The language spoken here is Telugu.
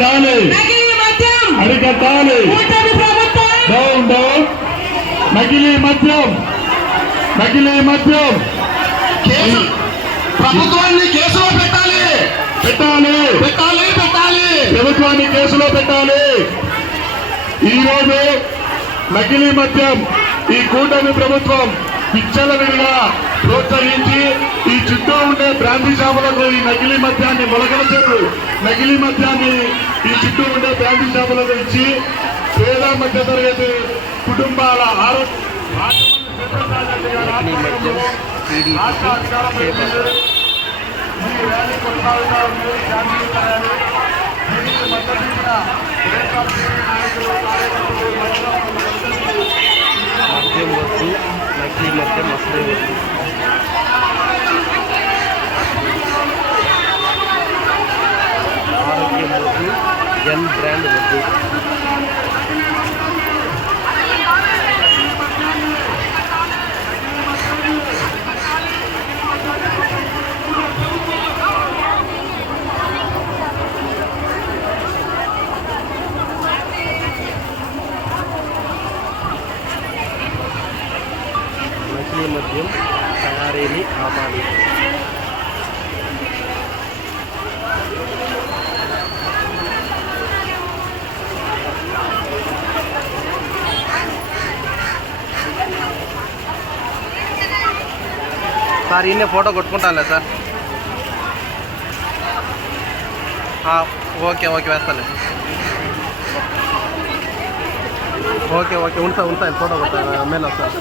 అరికట్టాలి అరికట్టాలి కూటమి ప్రభుత్వం. డౌన్ డౌన్ నకిలీ మద్యం నకిలీ మద్యం ప్రభుత్వాన్ని కేసులో పెట్టాలి. పెట్టాలి. పెట్టాలి పెట్టాలి. ప్రభుత్వాన్ని కేసులో పెట్టాలి. ఈరోజు నకిలీ మద్యం ఈ కూటమి ప్రభుత్వం విచ్చలవిడిగా ప్రోత్సహించి ఈ చుట్టూ ఉండే బ్రాంతి షాపులకు ఈ నకిలీ మద్యాన్ని మొలకలచారు నకిలీ మద్యాన్ని ఈ చుట్టూ ఉండే బ్యాంకింగ్ షాపులకు ఇచ్చి పేద మధ్య తరగతి కుటుంబాల ఆరోగ్య రాష్ట్ర అధికారంలో ఈ ర్యాలీ కొనసాగుతా ఉంది ర్యాలీ దీనికి మద్దతు ఇచ్చిన వైఎస్ఆర్సీపీ నాయకులు కార్యకర్తలు జన్ బ్రాండ్ వద్దు నకిలీ మద్యం తయారీని ఆపాలి Sir ఈయన ఫోటో కొట్టుకుంటానులే సార్. ఓకే ఓకే వేస్తాలే ఓకే ఓకే ఉంటా ఉంటాయి ఫోటో కొట్టాలి ఎమ్మెల్యే సార్